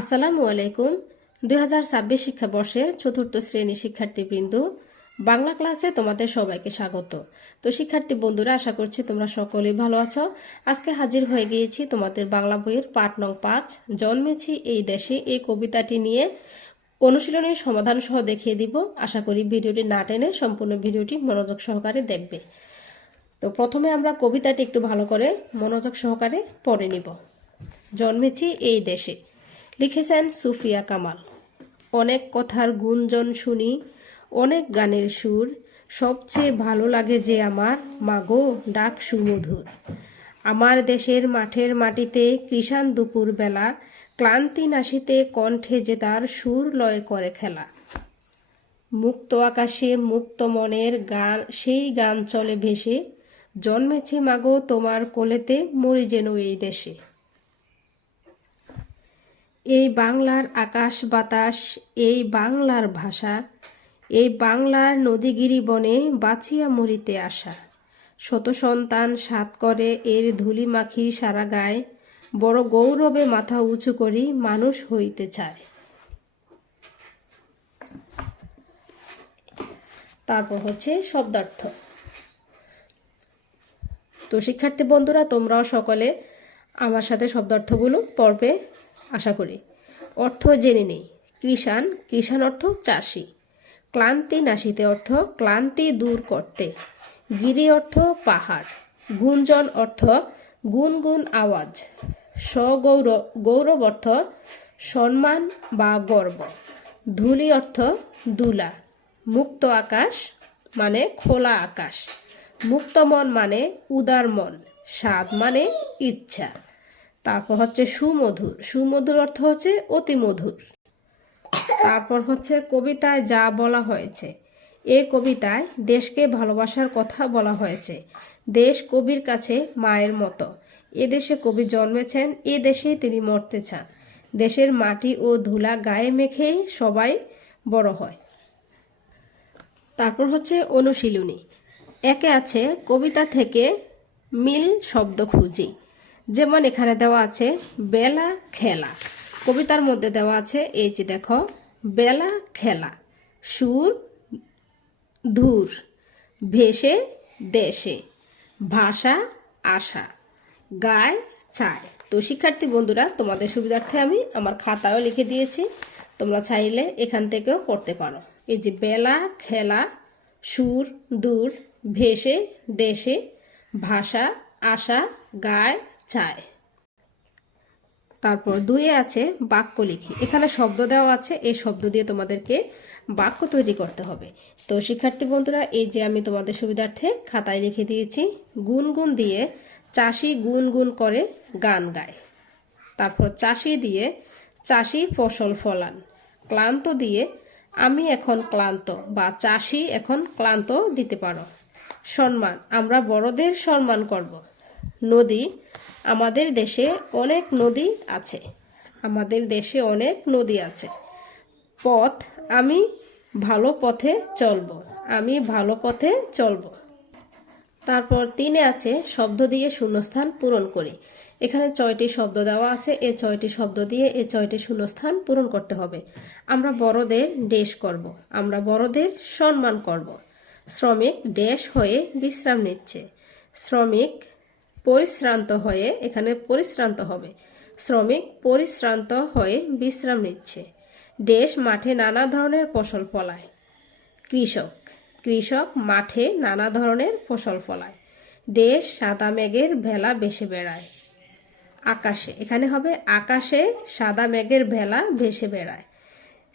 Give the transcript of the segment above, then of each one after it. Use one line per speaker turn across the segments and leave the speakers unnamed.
আসসালামু আলাইকুম। দুই হাজার ছাব্বিশ শিক্ষাবর্ষের চতুর্থ শ্রেণি শিক্ষার্থীবৃন্দ, বাংলা ক্লাসে তোমাদের সবাইকে স্বাগত। তো শিক্ষার্থী বন্ধুরা, আশা করছি তোমরা সকলেই ভালো আছো। আজকে হাজির হয়ে গিয়েছি তোমাদের বাংলা বইয়ের পাঠ নং পাঁচ, জন্মেছি এই দেশে। এই কবিতাটি নিয়ে অনুশীলনের সমাধান সহ দেখিয়ে দিব। আশা করি ভিডিওটি না টেনে সম্পূর্ণ ভিডিওটি মনোযোগ সহকারে দেখবে। তো প্রথমে আমরা কবিতাটি একটু ভালো করে মনোযোগ সহকারে পড়ে নিব। জন্মেছি এই দেশে। লিখেছেন সুফিয়া কামাল। অনেক কথার গুঞ্জন শুনি, অনেক গানের সুর, সবচেয়ে ভালো লাগে যে আমার, মাগো, ডাক সুমধুর। আমার দেশের মাঠের মাটিতে কৃষাণ দুপুর বেলা ক্লান্তি নাশিতে কণ্ঠে যে তার সুর লয় করে খেলা। মুক্ত আকাশে মুক্ত মনের গান, সেই গান চলে ভেসে, জন্মেছে মাগো তোমার কোলেতে, মরি যেন এই দেশে। এই বাংলার আকাশ বাতাস, এই বাংলার ভাষা, এই বাংলার নদীগিরি বনে বাঁচিয়া মরিতে আসা। শত সন্তান সাত করে এর ধুলি মাখি সারা গায়ে, বড় গৌরবে মাথা উঁচু করি মানুষ হইতে চায়। তারপর হচ্ছে শব্দার্থ। তো শিক্ষার্থী বন্ধুরা, তোমরাও সকলে আমার সাথে শব্দার্থগুলো পড়বে। আশা করি। অর্থ জেনে নেই। কৃষাণ কৃষাণ অর্থ চাষি। ক্লান্তি নাশিতে অর্থ ক্লান্তি দূর করতে। গিরি অর্থ পাহাড়। গুঞ্জন অর্থ গুনগুন আওয়াজ। সগৌর, গৌরব অর্থ সম্মান বা গর্ব। ধুলি অর্থ দুলা। মুক্ত আকাশ মানে খোলা আকাশ। মুক্ত মন মানে উদার মন। স্বাদ মানে ইচ্ছা। তারপর হচ্ছে সুমধুর। সুমধুর অর্থ হচ্ছে অতি মধুর। তারপর হচ্ছে কবিতায় যা বলা হয়েছে। এ কবিতায় দেশকে ভালোবাসার কথা বলা হয়েছে। দেশ কবির কাছে মায়ের মতো। এ দেশে কবি জন্মেছেন, এ দেশেই তিনি মরতে চান। দেশের মাটি ও ধুলা গায়ে মেখেই সবাই বড় হয়। তারপর হচ্ছে অনুশীলনী। একে আছে কবিতা থেকে মিল শব্দ খুঁজি। যেমন এখানে দেওয়া আছে, বেলা খেলা। কবিতার মধ্যে দেওয়া আছে, এই যে দেখো, বেলা খেলা, সুর, ধূর, ভেসে, দেশে, ভাষা, আশা, গায় চায় তো শিক্ষার্থী বন্ধুরা, তোমাদের সুবিধার্থে আমি আমার খাতায়ও লিখে দিয়েছি। তোমরা চাইলে এখান থেকেও পড়তে পারো। এই যে বেলা খেলা, সুর দূর ভেসে, দেশে, ভাষা, আশা, গায় চায়। তারপর দুইয়ে আছে বাক্য লিখি। এখানে শব্দ দেওয়া আছে, এই শব্দ দিয়ে তোমাদেরকে বাক্য তৈরি করতে হবে। তো শিক্ষার্থী বন্ধুরা, এই যে আমি তোমাদের সুবিধার্থে খাতায় লিখে দিয়েছি, গুনগুন দিয়ে চাষি গুনগুন করে গান গায়। তারপর চাষি দিয়ে চাষি ফসল ফলান। ক্লান্ত দিয়ে আমি এখন ক্লান্ত বা চাষি এখন ক্লান্ত দিতে পারো। সম্মান, আমরা বড়দের সম্মান করব। নদী, আমাদের দেশে অনেক নদী আছে। আমাদের দেশে অনেক নদী আছে। পথ, আমি ভালো পথে চলব। আমি ভালো পথে চলব। তারপর তিনে আছে শব্দ দিয়ে শূন্যস্থান পূরণ করি। এখানে ছয়টি শব্দ দেওয়া আছে। এই ছয়টি শব্দ দিয়ে এই ছয়টি শূন্যস্থান পূরণ করতে হবে। আমরা বড়দের দেশ করব। আমরা বড়দের সম্মান করব। শ্রমিক দেশ হয়ে বিশ্রাম নিচ্ছে। শ্রমিক পরিশ্রান্ত হয়ে এখানে পরিশ্রান্ত হবে। শ্রমিক পরিশ্রান্ত হয়ে বিশ্রাম নিচ্ছে। দেশ মাঠে নানা ধরনের ফসল ফলায়। কৃষক কৃষক মাঠে নানা ধরনের ফসল ফলায়। দেশ সাদা মেঘের ভেলা বেসে বেড়ায়। আকাশে, এখানে হবে আকাশে সাদা মেঘের ভেলা ভেসে বেড়ায়।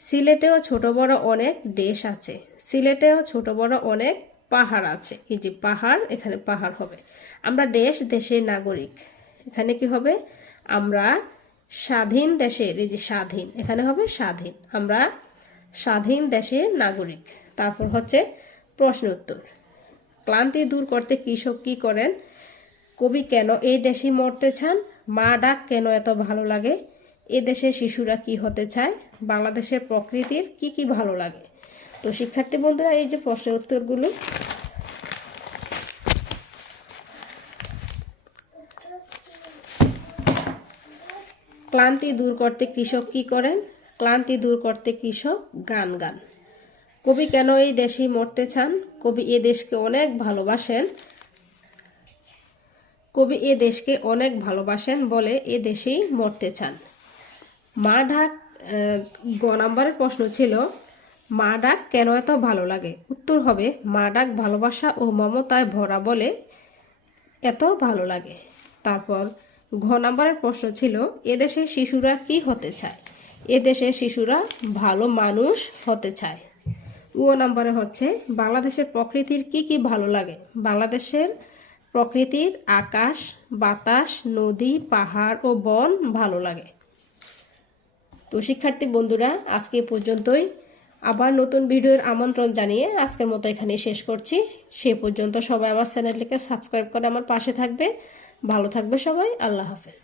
সিলেটেও ছোট বড় অনেক দেশ আছে। সিলেটেও ছোট বড় অনেক পাহাড় আছে। এই যে পাহাড়, এখানে পাহাড় হবে। আমরা দেশ, দেশের নাগরিক। এখানে কি হবে? আমরা স্বাধীন দেশের, এই যে স্বাধীন, এখানে হবে স্বাধীন। আমরা স্বাধীন দেশের নাগরিক। তারপর হচ্ছে প্রশ্ন উত্তর। ক্লান্তি দূর করতে কৃষক কি করেন? কবি, কেন এই দেশে মরতে চান? মা ডাক, কেন এত ভালো লাগে? এ দেশের শিশুরা কি হতে চায়? বাংলাদেশের প্রকৃতির কি কি ভালো লাগে? তো শিক্ষার্থী বন্ধুরা, এই যে প্রশ্নের উত্তরগুলো। ক্লান্তি দূর করতে কৃষক কি করেন? ক্লান্তি দূর করতে কৃষক গান গান। কবি কেন এই দেশেই মরতে চান? কবি এ দেশকে অনেক ভালোবাসেন। কবি এ দেশকে অনেক ভালোবাসেন বলে এ দেশেই মরতে চান। মা ঢাক গ নাম্বারের প্রশ্ন ছিল মা ডাক কেন এত ভালো লাগে? উত্তর হবে, মা ডাক ভালোবাসা ও মমতায় ভরা বলে এত ভালো লাগে। তারপর ঘ নাম্বারের প্রশ্ন ছিল এদেশে শিশুরা কি হতে চায়? এদেশের শিশুরা ভালো মানুষ হতে চায়। ও নাম্বারে হচ্ছে, বাংলাদেশের প্রকৃতির কি কি ভালো লাগে? বাংলাদেশের প্রকৃতির আকাশ, বাতাস, নদী, পাহাড় ও বন ভালো লাগে। তো শিক্ষার্থী বন্ধুরা, আজকে পর্যন্তই। আবার নতুন ভিডিওর আমন্ত্রণ জানিয়ে আজকের মতো এখানে শেষ করছি। সে পর্যন্ত সবাই আমার চ্যানেলটিকে সাবস্ক্রাইব করে আমার পাশে থাকবে। ভালো থাকবে সবাই। আল্লাহ হাফেজ।